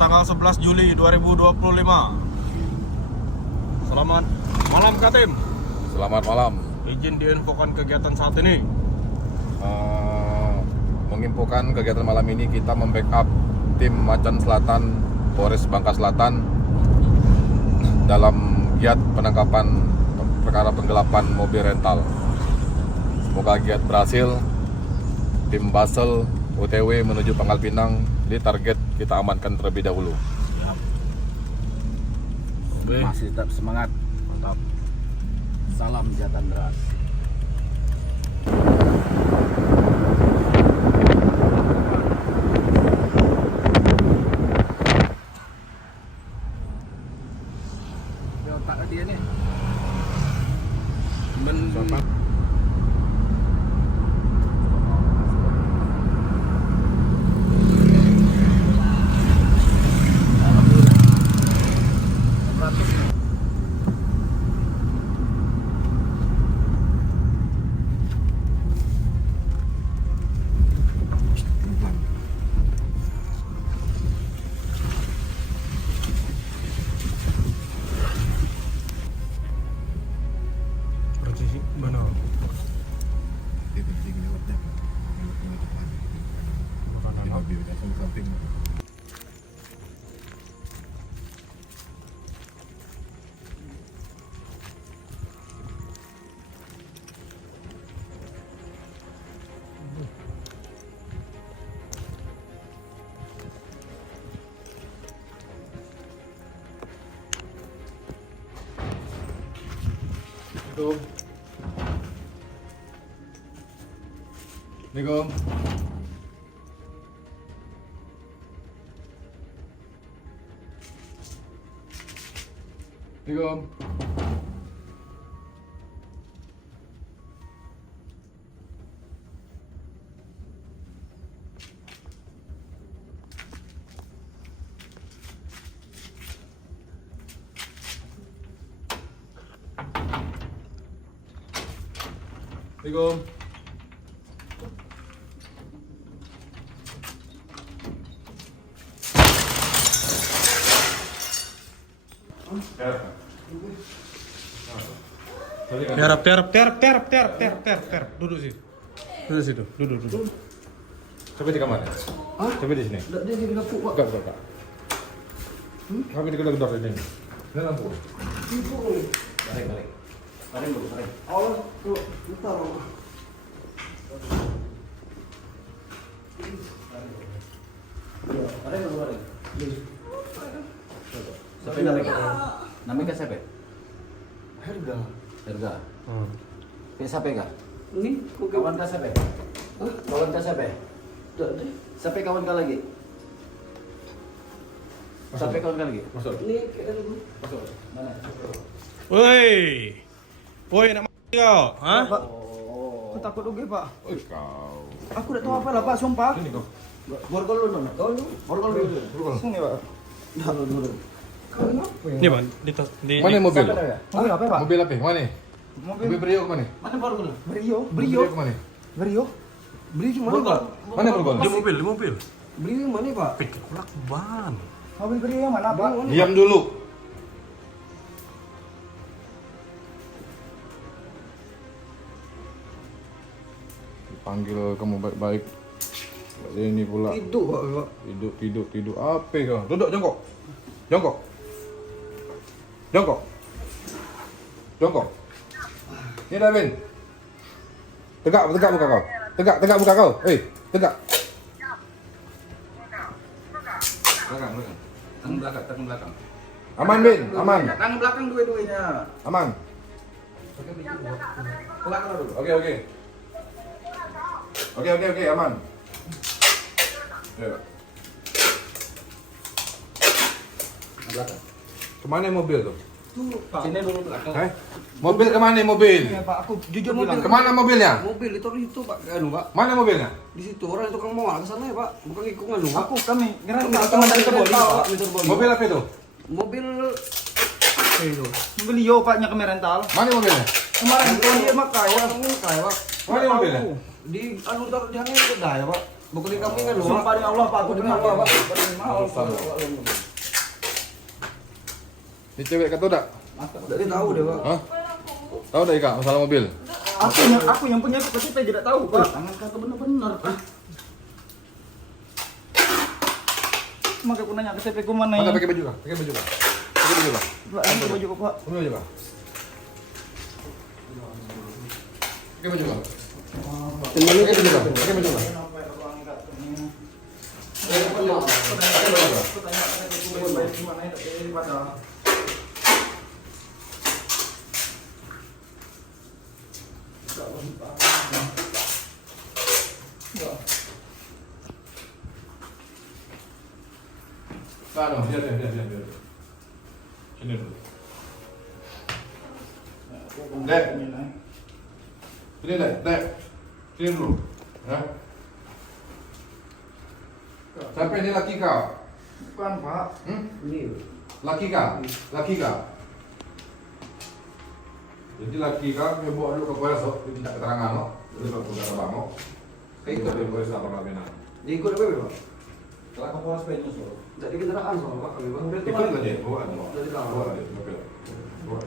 tanggal 11 Juli 2025. Selamat malam Katim. Selamat malam. Izin diinfokan kegiatan saat ini. Menginfokan kegiatan malam ini kita membackup tim Macan Selatan, Polres Bangka Selatan dalam giat penangkapan perkara penggelapan mobil rental. Semoga giat berhasil. Tim Basel OTW menuju Pangkal Pinang di target kita amankan terlebih dahulu. Oke. Masih tetap semangat. Mantap. Salam Jatan Ras. Dia otak dia nih. Selamat. Mana? Makanan apa? Assalamualaikum. Assalamualaikum. Assalamualaikum. Per. Duduk sih. Duduk situ. Duduk. Coba di kamar. Hah? Coba di sini. Dia di dapur, Pak. Enggak. Kami di gedor ini. Ini lampu. Balik dulu. Allah, tuh, bentar. Balik. Siapa namanya? Namanya siapa? Harga. Herga. Siapa kah? Ini Kawan kah siapa? Hah? Kawan kah siapa? tak ada. Siapa kawan kah lagi? Siapa kawan kah lagi? Masuk. Ini kayak dulu. Masuk. Mana? Woi, nak mati kau? Hah? Pak, Oh. aku takut juga Pak. Oh, kau. Aku tak tahu apa lah Pak, sumpah. Sini kau. Borgol lu nona. Borgol lu. Sini Pak. Dulu. Kau kenapa ya? Ini ban di Mana mobil? Siapa dia? Mobil apa Pak? Mobil apa? Mana? Mobil Mobil Brio ke mana? Mana borgol lu? Brio. Brio ke mana? Brio cuma mana Pak? Mana Borgol? di mobil. Brio yang mana Pak? Pikir kulak ban. Mobil Brio yang mana Pak? Diam dulu. Panggil kamu baik-baik. Ini pula. Hidup Pak. Tidur. Apa kau? Duduk jongkok. Ini Davin. Tegak muka kau. Tegak muka kau. Tegak. Tangan belakang. Aman, Bin. Aman. Tangan belakang dua-duanya. Aman. Belakang dulu. Oke, aman. Ya. Belakang. Kemana mobil tuh? Tuh Pak. Sini dulu belakang. Mobil kemana mobil? Ya Pak, aku jujur Mobil. bilang. Kemana mobilnya? Mobil itu Pak, anu Pak. Mana mobilnya? Di situ orang yang tukang bawa ke sana ya Pak, bukan ikut anu Pak. Kami Kami teman dari Terboli Pak. Mobil apa itu? Mobil itu. mobil Yo paknya kami rental. Mana mobilnya? Kemarin itu dia makai ya, Pak. Mana mobilnya? Di anu taruh di hangin itu dah ya Pak. Bukan kamu kan lu. Sumpah demi Allah Pak, aku demi Allah Pak. Ini cewek kata tak? Dari tahu deh Pak. Hah? Tahu tak Ika masalah mobil? Aku yang punya KTP tidak tahu Pak. Tangan kata benar-benar. Makanya aku nanya KTP ku mana Pakai ya? pakai baju kah? Pakai baju kah? Pakai baju kah? Pak, ini baju ku Pak. Pakai baju kah? Pakai baju kah? Kembali Pakai baju kah? Pakai baju kah? Nah, biar. Sini dulu. Dek. Sini Dek. Sini dulu. Ya. Siapa ini laki kau? Bukan Pak. Ini. Laki kau? Laki kau? Jadi laki kau dia bawa dulu ke polres, dia minta keterangan lo. Dia bawa ke bang lo. Kayak itu dia polres apa namanya? Dia ikut apa Pak? Kalau ke polres Benus lo. Jadi kendaraan soal Pak kami Bang. Ikut nggak dia? Bawa aja. Bawa. Bawa.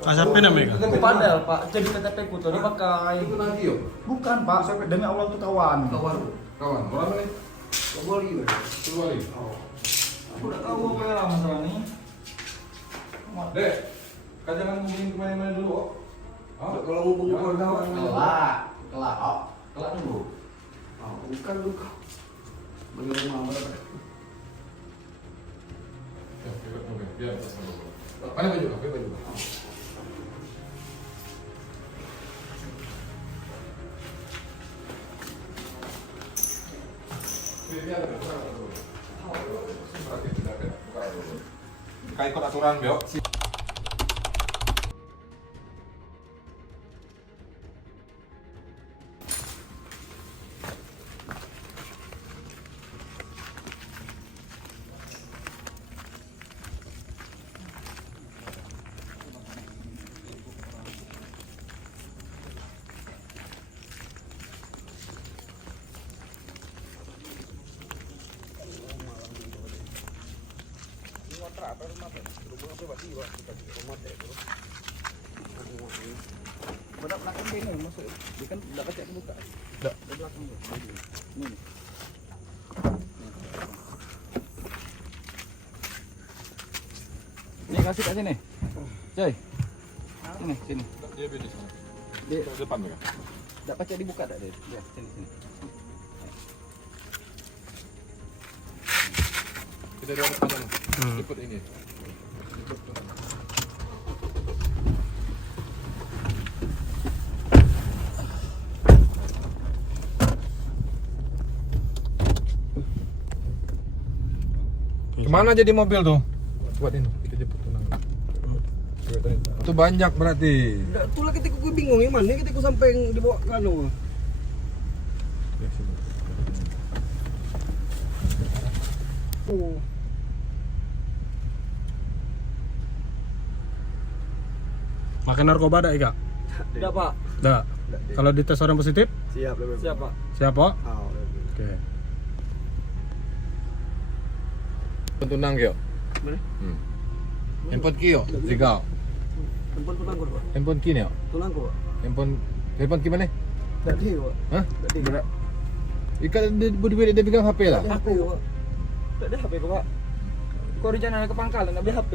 Siapa namanya? Padahal Pak, jadi KTP ku tuh dipakai. Itu nanti yuk. Bukan Pak, sampai demi Allah itu kawan. Kawan. Kawan, orang mana? Kembali. Keluar lagi. Aku udah tahu apa ya masalah ini. Dek, kau jangan mungkin kemana-mana dulu. Oh. Kalau mau mengukur kawan. Kelak dulu. Bukan luka. Bagi rumah berapa? Oke, biar kita sama. Pakai baju, pakai baju. Kayak ikut aturan, Bel. Belakang ini masuk. Dia kan udah kacak buka. Enggak. Di belakang tuh. Ini. Ini kasih kat sini. Coy. Sini, sini. Dia beda sana. Dia Depan mereka. enggak kacak dibuka tak dia? Ya, sini sini. Kita di atas sana. Ikut ini. Kemana jadi mobil tuh? Buat ini, kita jemput tenang. Itu banyak berarti. Enggak, itulah ketika gue bingung yang mana ketika gue sampai dibawa ke anu. Oh. Makan narkoba ada Ika? Enggak, Pak. Enggak. Kalau dites orang positif? Siap, Siapa? Siapa? Oh, Oke. Tunang kyo. Mana? Handphone kyo, sigao. Tempat tunangku, Pak. Handphone kini yo. Tunangku, Pak. Handphone gimana? Enggak dia, Pak. Hah? Enggak dia. Ikan dia pegang HP lah. Aku, Pak. Enggak ada HP kok, Pak. Kau rencana ke pangkalan enggak beli HP.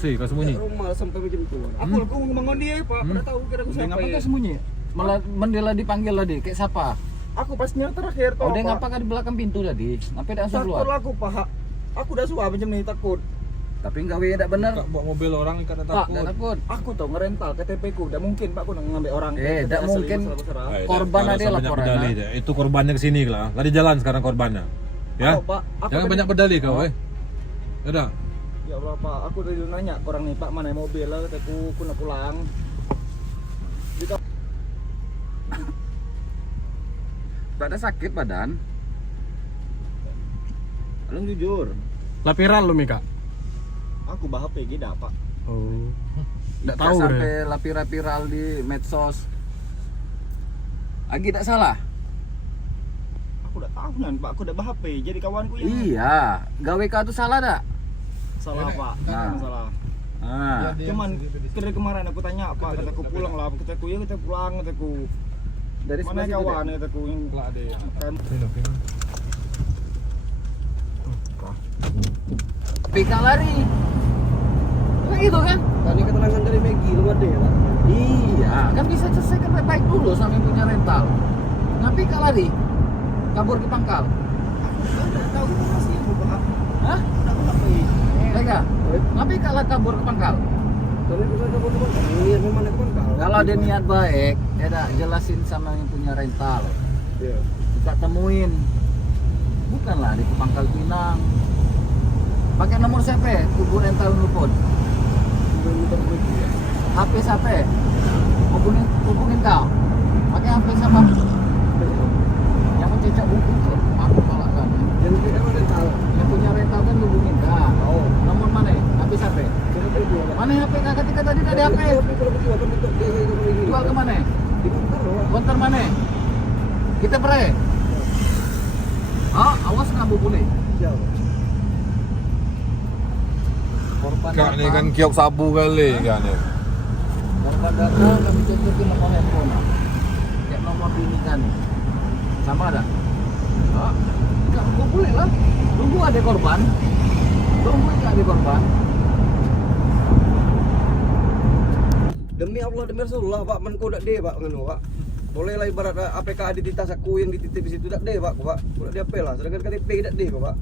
Sih, kau sembunyi. Rumah sampai macam tu. Aku bangun dia, Pak. Pada tahu kira aku siapa. Ngapa kau sembunyi? Malah mendela dipanggil tadi, kayak siapa? Aku pas yang terakhir Oh, toh. dia Pak. ngapa kan di belakang pintu tadi? Ngapa dia langsung Takut keluar? aku, Pak. Aku udah suah macam ni takut. Tapi enggak we tidak benar. Bawa mobil orang Ika Pak, enggak takut. Aku tuh ngerental KTP ku. Tidak mungkin Pak aku nak ngambil orang. Tak mungkin. Korban ada laporan. Itu korbannya ke sini lah. Lari jalan sekarang korbannya. Ya. Oh, Pak. Aku Jangan tadi- banyak berdalih kau, Udah. Ya Allah, Pak. Aku tadi nanya ke orang nih, Pak, mana mobil lah kataku aku nak pulang. Pada sakit badan. Lu jujur. Lah viral lu Mika. Aku bah HP gida, Pak. Oh. Enggak Ika tahu sampai deh. viral di medsos. Agi tak salah? Aku udah tahunan Pak, aku udah bah-HP. Jadi kawanku yang Iya, gawe kau tuh salah tak? salah Pak. Nah. Salah. Ah. Cuman dari kemarin aku tanya Pak, kataku pulang lah, kataku ya kita pulang, kataku. Dari Mana sebelah kawan kataku yang Pika lari. Kayak gitu kan? Tadi keterangan dari Maggie lu ada ya, Pak? Iya, kan bisa selesaikan baik-baik dulu sama yang punya rental. Ngapain Pika lari? Kabur ke pangkal. udah tahu informasi yang Pak. Hah? Udah aku ngapain? Tega? Ngapain kalah kabur ke pangkal? Tadi kita teman-teman kan lihat mana ke Pangkal. Kalau dia niat baik, ya dah jelasin sama yang punya rental. Iya. Kita temuin. Bukanlah di Pangkal Pinang. Pakai nomor siapa? Kubu rental nelfon. HP siapa? Hubungin kau. Pakai HP siapa? Yang mencecak buku tuh. Aku malah kan. Yang kita udah tahu. Yang punya rental kan hubungin kau. Oh. Nomor mana? HP siapa? Mana HP kak? Ketika tadi ada HP. Jual ke mana? Di Pangkal loh. Konter mana? Kita pernah? Ah, awas kamu boleh. Siapa? Korban Kak ni datang, kan kiok sabu kali kan ni. korban datang kami cocokin nomor handphone. Kayak nomor bini kan. Sama ada? Ah, enggak boleh lah. Tunggu ada korban. Tunggu ada korban. Demi Allah, demi Rasulullah, Pak, men kau dak deh, Pak, nganu, Pak. Boleh lah ibarat APK identitas aku yang dititip di situ dak deh, Pak, Pak. Udah di apel lah, sedangkan KTP dak deh, Pak.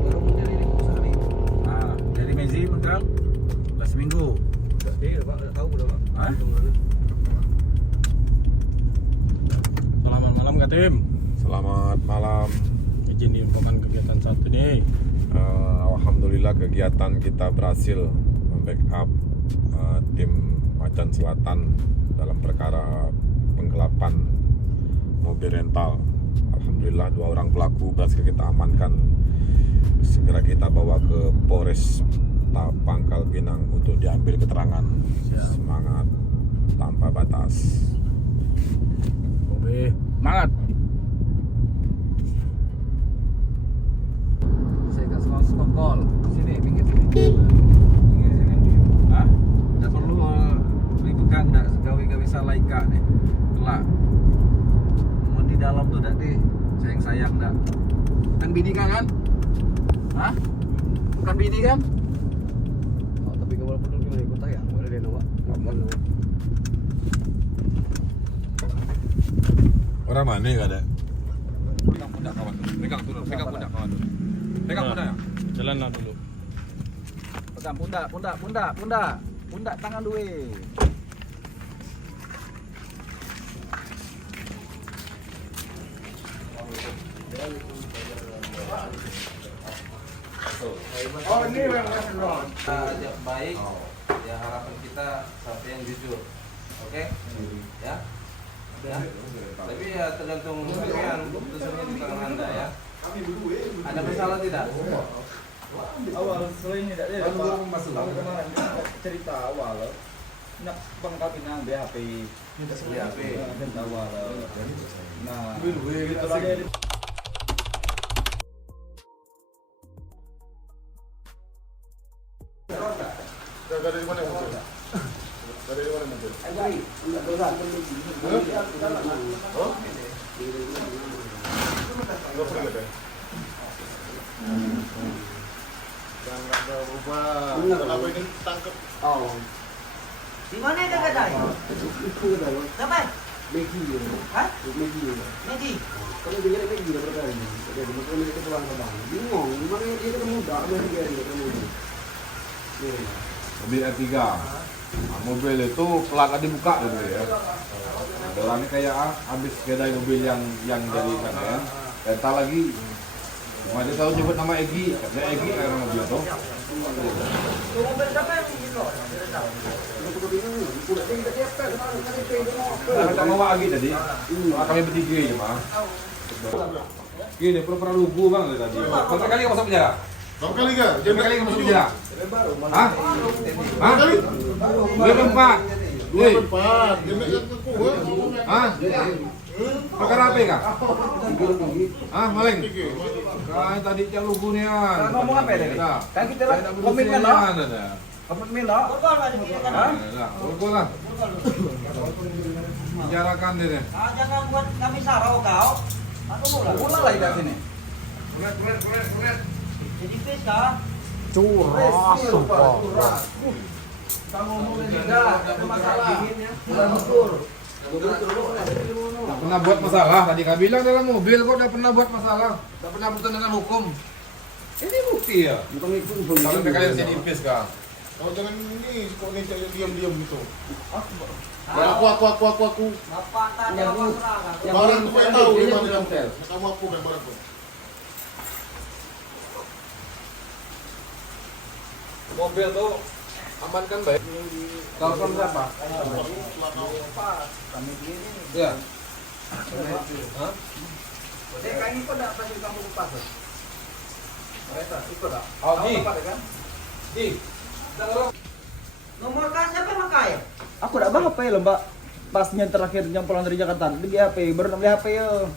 Baru punya ini usaha nih. Nah, dari Mezi Mengkal udah seminggu. Dak deh, Pak, dak tahu udah, Pak. Hah? Selamat malam Kak Tim. Selamat malam. Izin diinfokan kegiatan satu nih. Alhamdulillah kegiatan kita berhasil membackup tim Macan Selatan dalam perkara penggelapan mobil rental. Alhamdulillah 2 orang pelaku berhasil kita amankan. Segera kita bawa ke Polres Pangkal Pinang untuk diambil keterangan. Semangat tanpa batas. Oke, semangat. Saya kasih langsung call. Sini, pinggir sini. Pinggir sini. Hah? Enggak perlu ribut Kang, enggak gawe-gawe salah ika nih. Kelak. Mau di dalam tuh dak deh. Sayang-sayang dak. Bukan bini kan? Hah? Bukan bini kan? Oh, tapi kalau perlu gimana ikut tayang, boleh deh, Pak. Aman loh. Orang mana gak ada? Pegang pundak kawan. Pegang turun. Pegang pundak kawan. Pegang pundak ya. Jalan lah dulu. Pegang pundak tangan duwe. Oh ini memang baik. Ya harapan kita satu yang jujur. Oke? Ya. Ya. Tapi ya tergantung kalian, keputusannya di tangan Anda ya. Ada masalah tidak? Awal selain tidak ada Pak. Aku kemarin cerita awal. Nak Pangkal Pinang BHP. BHP. Dan awal. Nah, Dari mana muncul? Dari mana muncul? Enggak perlu ada. Jangan ada ubah. Kenapa ini tangkap? Oh. Di mana dia kata? Itu dah, Pak. Siapa? Maggie ya. Hah? Maggie ya. Maggie. Kalau dia jadi Maggie dah perkara ini. Jadi makanya dia pulang ke Bang. Bingung, gimana dia ketemu dak, dia ketemu. Nih. Mobil R3. Nah, mobil itu pelan dibuka dulu ya. Dalamnya kayak habis kedai mobil yang jadi kan ya. Rental lagi. Cuma dia selalu nyebut nama Egi. Katanya Egi karena mobil itu. Mobil siapa yang gitu? Kita bawa Egi tadi. Kami bertiga ya, Bang. Gini, pura-pura lugu Bang dari tadi. Berapa kali kamu masuk penjara? Berapa kali kan? Berapa kali kamu masuk penjara? Hah? Hah? Belum 4. Hah? Perkara apa kah? Ah, maling. Kan tadi cak lugu nian. Ngomong apa ya? Dah. Kan kita Saya tak komitmen berusaha lah. nian, dah. Komitmen lah. Dah, boleh lah. Bicarakan dia ni. Jangan buat kami sarau kau. Aku mula. Mula lah di sini. Jadi pes kah? Curah, sumpah. Kamu ngomong tidak ada masalah. Bukan betul. Tak pernah buat masalah. Tadi kau bilang dalam mobil kau dah pernah buat masalah. Tak pernah bertentangan hukum. Ini bukti ya. Bukan itu Kalau kalian sini impis kah? Oh jangan ini, kok ini saya diam-diam gitu. Ah. Aku. Bapak tadi apa serang? Barang aku yang tahu di mana kamu. Kamu aku kan barangku. Mobil tuh amankan baik. Telepon berapa? Kami gini. Ya. Hah? Kayak ini kok enggak pasir kamu lepas. Mereka ikut tak? Oh, Di. Kan? Di. Nomor kan siapa yang pakai? Aku udah bawa HP loh mbak. Pasnya terakhir yang pulang dari Jakarta. Di HP, baru beli HP ya.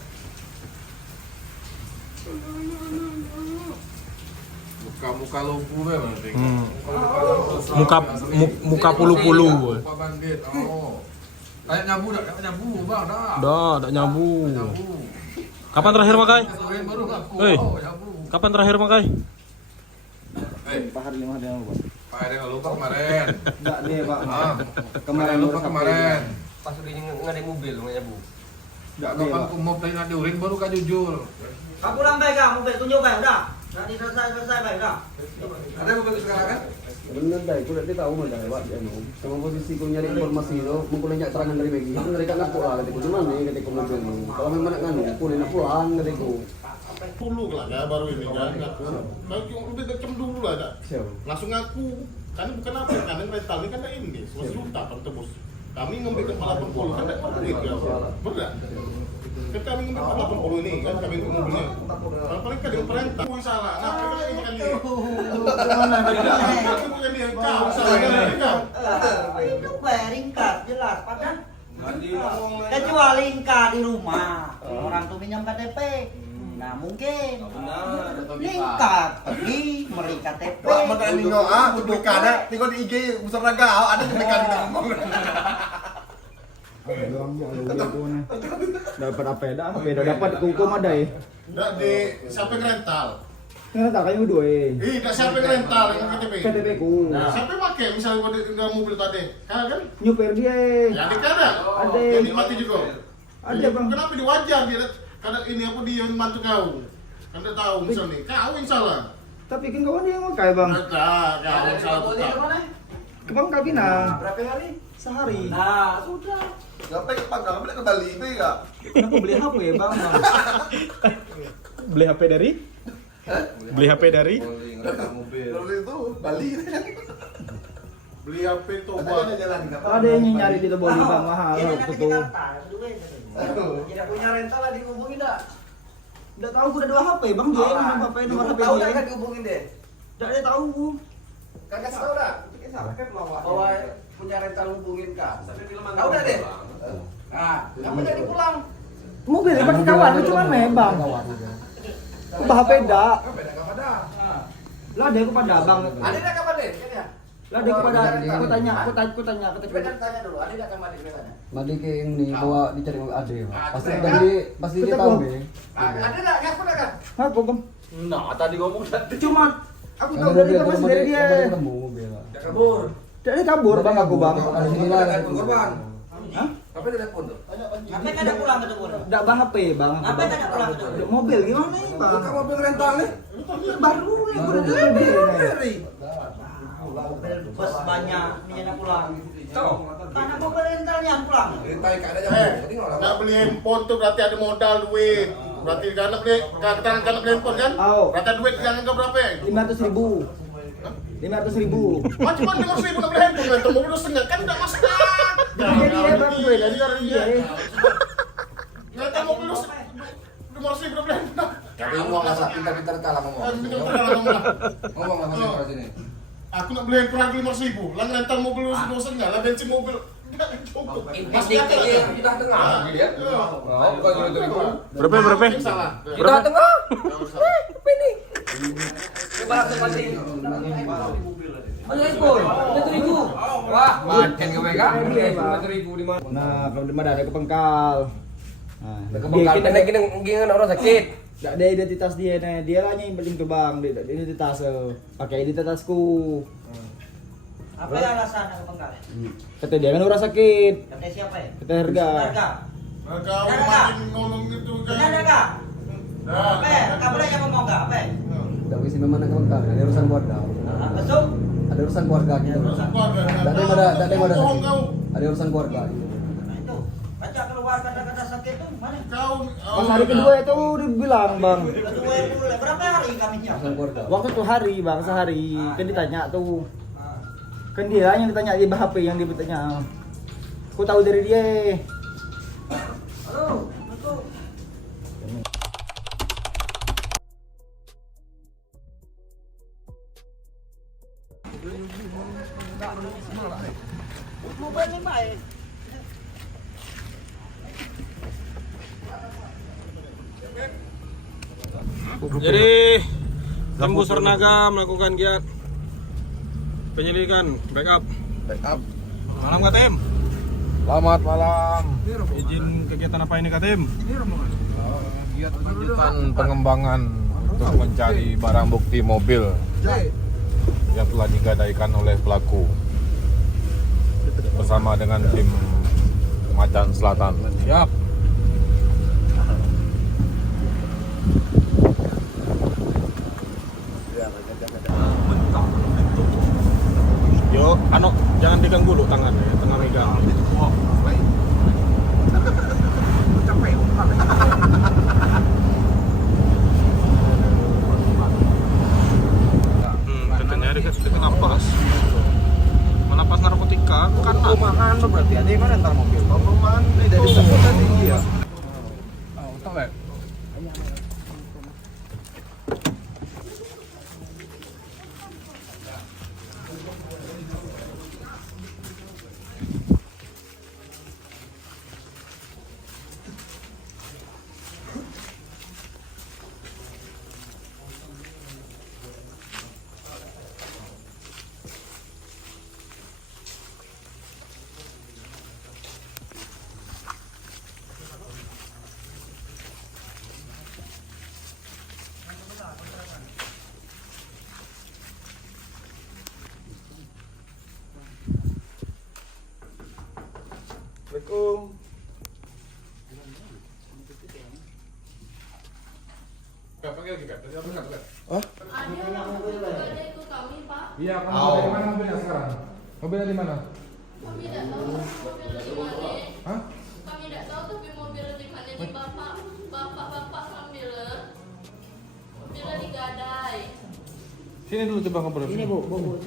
Muka lugu memang. Muka pulu-pulu. Muka bandit. Oh. Kayak nyabu dah, nyabu bang dah. Tak nyabu. Nyabu. Kapan terakhir makai? Sore baru aku. Hei. Oh, nyabu. Kapan terakhir makai? Pak hari 5 hari yang lupa. Pak ada yang lupa kemarin. Enggak dia pak. Ah, Kemarin lupa baru kemarin. Pas udah ngadek mobil nyabu. Enggak dia Kapan pak. aku mau tanya nak diurin baru kau jujur. Kau pulang baik kah? Mobil tunjuk baik udah. Nanti selesai baik udah. Ada mobil sekarang kan? Bener dah, aku tak tahu mana dah, Pak. Sama posisi kau nyari informasi itu, mau kau nanya keterangan dari Megi. Mereka nak pulang, kataku cuma nih, kataku mobil ni. Kalau memang nak nganu, kau nak pulang, kataku. Dulu lah ya baru ini kan. Kalau cuma udah jam dulu lah dah. Siapa? Langsung ngaku. Kan bukan apa kan yang rental ini kan ada ini 1 juta per tebus. Kami ngambil ke 80 kan ada duit ya. Benar. Kan kami ngambil ke 80 ini kan kami untuk mobilnya. Kalau paling kan dengan perintah. Kau salah. Nah, ini kan dia. Bukan dia kau salah kan kau. Itu bayar ringkat jelas padahal. Kecuali ringkat di rumah. Orang tuh minjam KTP. Nah mungkin ringkat pergi mereka KTP. Wah, makanya ini kau untuk kada, tengok di IG besar raga, ada juga kan kita ngomong. Dapat apa ya? Dapat hukum ada ya. Enggak di siapa yang rental? Yang tak kayu dua Enggak siapa yang rental yang KTP. KTP ku. Siapa yang pakai misalnya kau di dalam mobil tadi? Kan? Nyuper dia. Ya di kada. Ada. Yang nikmati juga. Ada bang. Kenapa diwajar dia? Karena ini aku dia yang mantu kau. Kan tak tahu misalnya kau yang salah. Tapi kan kawan dia yang pakai bang. Ada, kau yang salah tetap. Kebang Kapinang. Berapa hari? Sehari. Nah sudah. Ngapain ke Padang? Ngapain ke Bali? Enggak. Kenapa beli HP ya bang? Beli HP dari? Beli HP dari? Mobil. Kalau itu Bali. Beli HP Toba. Ada yang nyari di Teboli bang mahal Ini aku nanti tuh. Jakarta. Tidak punya rental lah dihubungin dah. Udah tahu udah 2 HP bang dia yang HP nomor HP Tahu dia. dah kan dihubungin deh. Udah dia tahu. Kagak tahu dah. Sampai bahwa punya rental hubungin kah? Sampai film tahu dah deh. Nah, kamu jadi pulang. Mobil yang pakai kawan itu cuma bang. Ubah HP dah. Beda kamu dah. Lah dia kepada abang. Ada dah kapan deh? Kayaknya. Lah dia kepada aku tanya Coba kan tanya dulu. Ada dah kamu adik katanya. Madi ke yang ni bawa dicari ade. Pasti dia tahu deh. Ada dah? Ngaku dah kan? Aku bang. Nah, tadi ngomong tadi. Cuma aku tahu dari informasi dari dia. Ketemu mobil. Dia kabur. Dia kabur bang aku bang. Ada sini lah. Korban. Hah? Apa dia telepon tuh? Ngapain kada pulang ke Tebur? Enggak bang HP bang. aku, Ngapain Bang. kada pulang ke Tebur? Mobil gimana ini bang? Bukan mobil rental nih. Baru yang udah dibeli. Mobil bus banyak, ini nak pulang. Tuh. Karena mobil rentalnya pulang. Rental kada aja. Tadi Nak beli handphone tuh berarti ada modal duit. Berarti karena beli karena beli handphone kan? Oh. Berarti ada duit jangan ke berapa? 500.000. 500.000. Macam mana 500.000 nak beli handphone kan? Mobil lu setengah kan udah masuk. Dari dia bang gue dari dia. Ternyata mobil lu 500.000 nak beli handphone. Tapi ngomong lah, pintar-pintar kalah ngomong. Ngomong lah masih sini. Aku nak beli handphone harga 500.000. Lah rental mobil lu 2,5 lah bensin mobil. Enggak cukup. Kita tengah gitu ya. Oh, bukan gitu. Berapa? Salah. Kita tengah. Wah, makan ke mereka. 100.000 di mana? Nah, kalau di mana ada kepengkal. Nah, Kita naik orang sakit. Tidak ada identitas dia nih, dia lah yang paling bang, dia ada identitas, pakai identitasku. Apa yang alasan aku penggal? Kata dia kan orang sakit, Kata siapa ya? kata harga. Harga. Kau makin ngomong gitu kan. Benar ada kak? Apa ya? Kak boleh yang ngomong kak? Apa ya? Tidak bisa memang kepengkal, ada urusan keluarga. Besok? Ada urusan keluarga kita. Keluarga. Ada urusan keluarga. Nah itu. Baca keluar kata-kata sakit itu mana? Kau Pas hari kedua itu dibilang bang, Kedua itu berapa hari kami jam? Urusan keluarga. waktu tuh hari bang sehari, kan ditanya tuh, kan dia yang ditanya di HP yang dia bertanya, aku tahu dari dia. Halo, betul. Mobile ni baik. Jadi tim Busur Naga melakukan giat penyelidikan backup. Malam Kak Tim. Selamat malam. Izin kegiatan apa ini Kak Tim? Giat lanjutan pengembangan untuk mencari barang bukti mobil yang telah digadaikan oleh pelaku bersama dengan tim Macan Selatan. Siap. Yo, jangan pegang dulu tangannya, tengah megang. Tentunya dekat napas. Melapas narkotika kan Perumahan lo berarti ada yang mana ntar mobil? Perumahan dari sebut tadi dia. Assalamualaikum. Panggil lagi, Pak. Ada itu kami, Pak. Iya, kamu dari mana mobilnya sekarang? Mobilnya di mana? Kami tidak tahu mobilnya di mana. Hah? Kami tidak tahu tapi mobilnya di mana. Di bapak ngambil. Mobilnya digadai. Sini dulu coba ngobrol. Ini bu.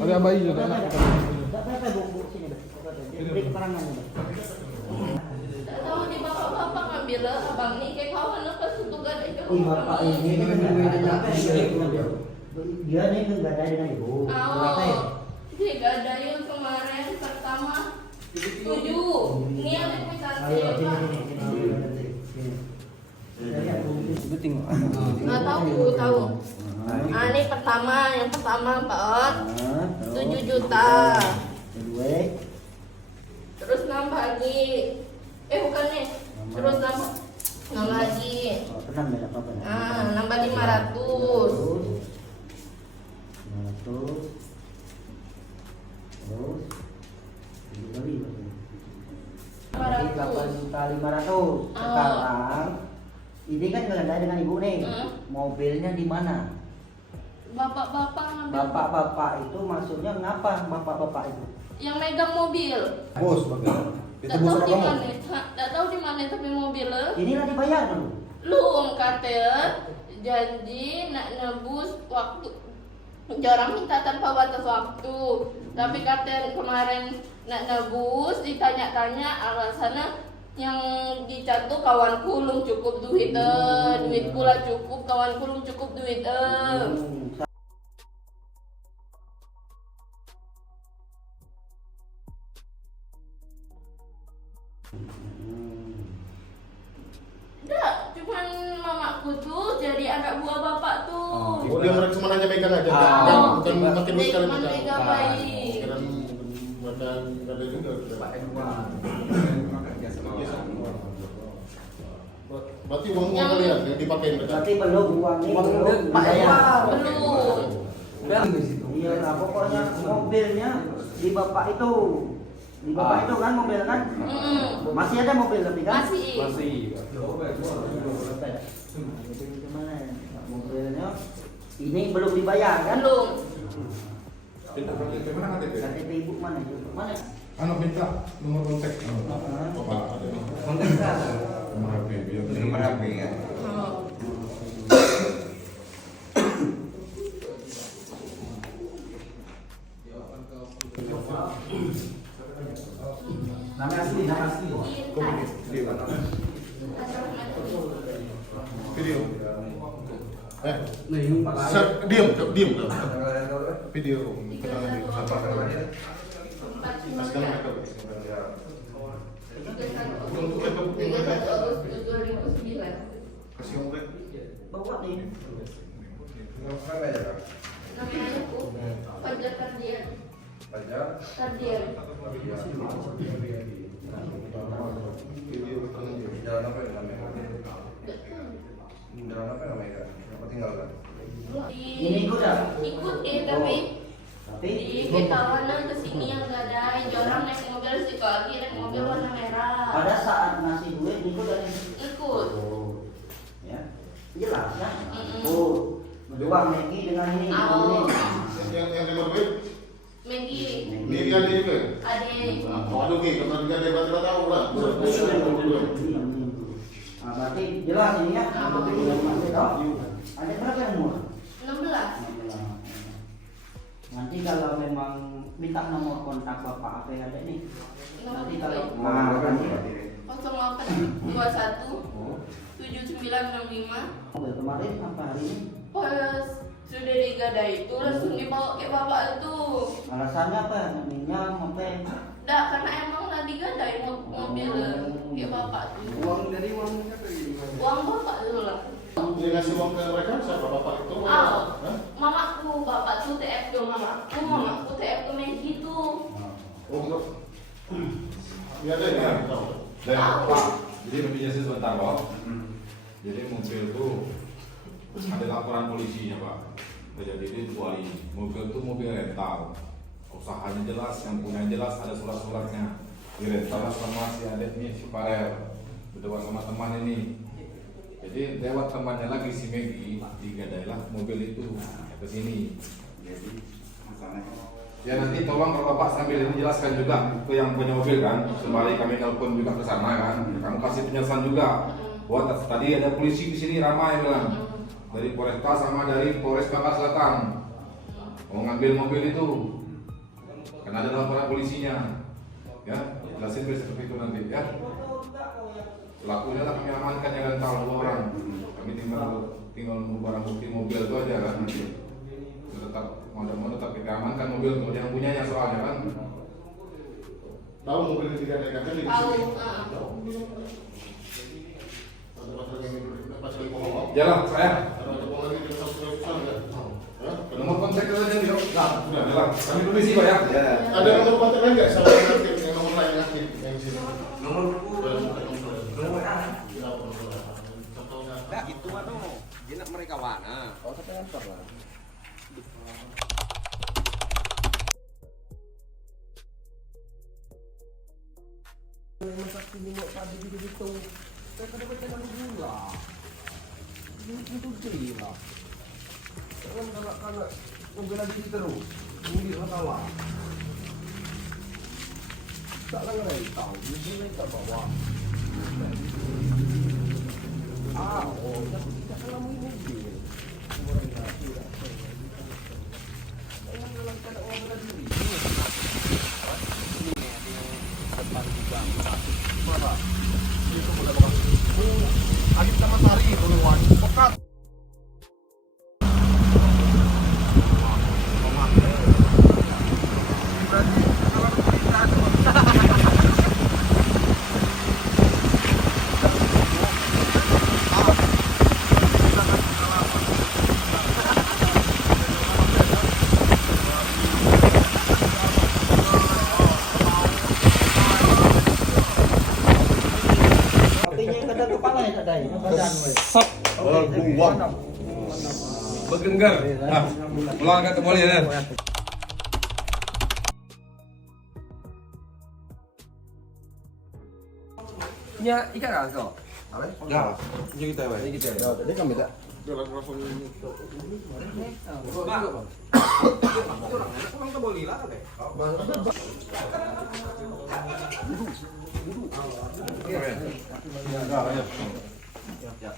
Ada bayi juga. Berapa bu? Sini bu. Beri keterangan bu. Tidak tahu di bapak ngambil. Abang ini kayak kawan apa suatu gadai. Bapak ini dengan dia nih menggadai dengan ibu. Berapa ya? Digadai yang kemarin pertama 7. Ini yang invitasi. Nggak tahu. Nah, ini yang pertama Pak 7 juta. Terus nambah lagi. Bukan nih. Terus nambah lagi. Nambah 500. Berarti 8.500. Sekarang ini kan ngegadai dengan ibu nih. Mobilnya di mana? Bapak ngambil. Bapak-bapak itu maksudnya ngapa bapak-bapak itu? Yang megang mobil. Bos, Tak tahu di mana. Tak tahu di mana tapi mobilnya. Inilah dibayar dulu. Lu kata janji nak nebus waktu. Jarang minta tanpa batas waktu. Tapi kata kemarin nak nebus ditanya-tanya alasannya yang dicantum kawan kulung cukup duit duit pula cukup kawan kulung cukup duit Enggak, cuman mamaku tuh jadi anak buah bapak tuh. Oh, dia mereka cuma hanya megang aja. Bukan makin Dia sekali cuma megang. tiga bayi. Kira ada juga. Berarti uang kalian yang dipakai mereka. Berarti belum uangnya belum bayar. Belum. Iya lah, pokoknya mobilnya di bapak itu. Di bapak itu kan mobil kan? Masih ada mobil tapi kan? Masih. Gimana? Mobilnya ini belum dibayar kan? Belum. KTP ibu mana? Mana? Anu minta nomor kontak. Bapak ada. Nomor HP biar nomor HP ya. Nama asli. Video. Diam. Video. Kasih omrek. Bawa nih. Namanya aku Fajar Kardian. Kardian. Ini udah. Ikut tapi di Ketawanan kesini yang nggak ada, yang orang naik mobil situ lagi naik mobil warna merah. Pada saat ngasih duit ikut dari Ikut. ya jelas kan? Oh, berdua Megi dengan ini. Oh. Yang terima duit. Megi. Ini dia ada juga. Adik. Waduh, karena dia berarti tahu lah. Nah, berarti jelas ini ya. Ada berapa yang umur? 16. Nanti kalau memang minta nomor kontak bapak apa yang ada nih? Nanti kalau Nanti. nah, 0821 7965. mobil kemarin apa hari ini? Pas sudah digadai itu langsung dibawa ke bapak itu. Alasannya apa? Minyak apa? Dah karena emang lah digadai mobil ke bapak tuh. Uang dari uang siapa ini? Uang bapak dulu lah. Dia ngasih uang ke mereka siapa bapak itu? Mamaku, bapak tuh TF ke mamaku TF ke Megi tuh. Oh, iya ada ya. Dan Pak, jadi menjelasin sebentar Pak. Jadi mobil itu ada laporan polisinya Pak. Jadi itu wali mobil itu mobil rental. Usahanya jelas, yang punya jelas, ada surat-suratnya. Di rental sama si adik nih, si Farel berdua sama teman ini. Jadi lewat temannya lagi si Megi digadailah mobil itu ke sini. Ya nanti tolong kalau Bapak sambil menjelaskan juga ke yang punya mobil kan, sembari kami telepon juga ke sana kan, kamu kasih penjelasan juga. Buat tadi ada polisi di sini ramai bilang dari Polresta sama dari Polres Bangka Selatan mau ngambil mobil itu, karena ada laporan polisinya. Ya, jelasin seperti itu nanti ya. Pelakunya lah kami amankan, jangan tahu 2 orang. Kami tinggal barang bukti mobil itu aja kan. Tetap mau tetap kita amankan mobil kalau yang punyanya soalnya kan. Tahu mobil yang digadaikan di sini? Tahu. Jalan saya. Ada uang lagi di besar kan? Nomor kontak saja di sudah jalan. Kami permisi Pak ya. Ada nomor kontak lain nggak? Sama yang nomor lain aktif yang di sini. Nomor itu aduh, jenak mereka wana. Oh, tapi kantor lah. Masak minyak padi gitu. Saya kadang-kadang gula. Itu gila. Jangan kanak-kanak membela diri terus. Mungkin masalah. Tak lah ngerai tahu, mungkin tak bawa. Tidak dalam mobil. Orang tidak. Jangan dalam keadaan membela diri. Ini di depan juga. Mana? Itu sudah bakal. Adit sama Tari duluan. Pekat. tinggal buang. Begenggar. Nah, pulang ke tempat ya. Punya ikan aso. Ya, jadi kita ya. Gitu ya. Tadi kami tak. Ya,